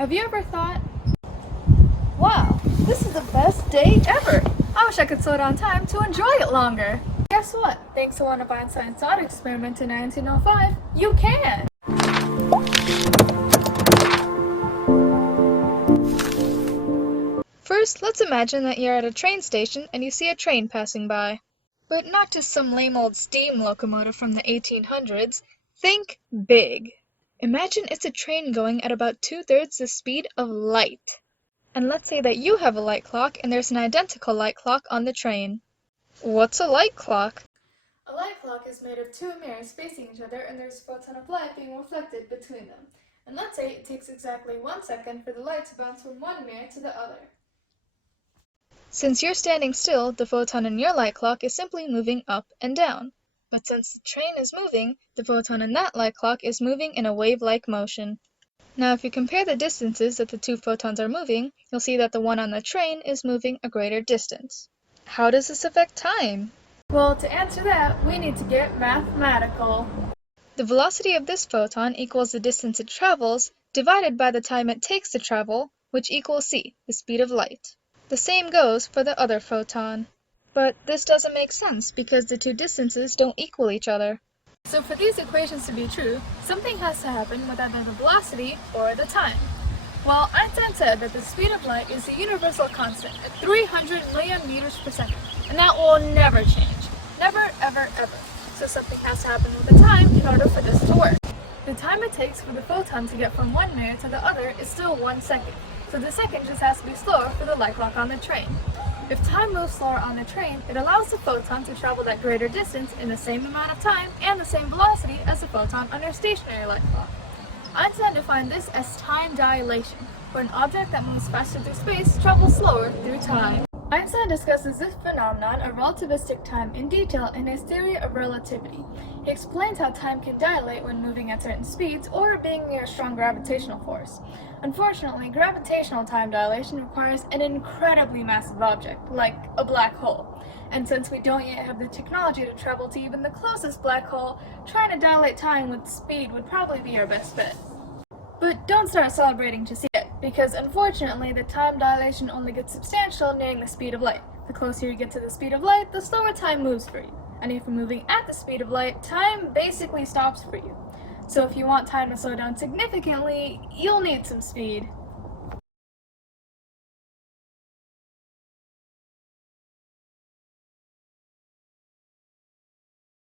Have you ever thought, wow, this is the best day ever. I wish I could slow down time to enjoy it longer. Guess what? Thanks to one of Einstein's thought experiments in 1905, you can! First, let's imagine that you're at a train station and you see a train passing by. But not just some lame old steam locomotive from the 1800s. Think big. Imagine it's a train going at about 2/3 the speed of light. And let's say that you have a light clock and there's an identical light clock on the train. What's a light clock? A light clock is made of two mirrors facing each other and there's a photon of light being reflected between them. And let's say it takes exactly 1 second for the light to bounce from one mirror to the other. Since you're standing still, the photon in your light clock is simply moving up and down. But since the train is moving, the photon in that light clock is moving in a wave-like motion. Now if you compare the distances that the two photons are moving, you'll see that the one on the train is moving a greater distance. How does this affect time? Well, to answer that, we need to get mathematical. The velocity of this photon equals the distance it travels divided by the time it takes to travel, which equals c, the speed of light. The same goes for the other photon. But this doesn't make sense because the two distances don't equal each other. So for these equations to be true, something has to happen with either the velocity or the time. Well, Einstein said that the speed of light is a universal constant at 300 million meters per second, and that will never change. Never, ever, ever. So something has to happen with the time in order for this to work. The time it takes for the photon to get from one mirror to the other is still 1 second, so the second just has to be slower for the light clock on the train. If time moves slower on the train, it allows the photon to travel that greater distance in the same amount of time and the same velocity as the photon on your stationary light clock. Einstein defined this as time dilation, where an object that moves faster through space travels slower through time. Einstein discusses this phenomenon of relativistic time in detail in his theory of relativity. He explains how time can dilate when moving at certain speeds or being near a strong gravitational force. Unfortunately, gravitational time dilation requires an incredibly massive object, like a black hole. And since we don't yet have the technology to travel to even the closest black hole, trying to dilate time with speed would probably be our best bet. But don't start celebrating just yet, because unfortunately the time dilation only gets substantial nearing the speed of light. The closer you get to the speed of light, the slower time moves for you. And if you're moving at the speed of light, time basically stops for you. So if you want time to slow down significantly, you'll need some speed.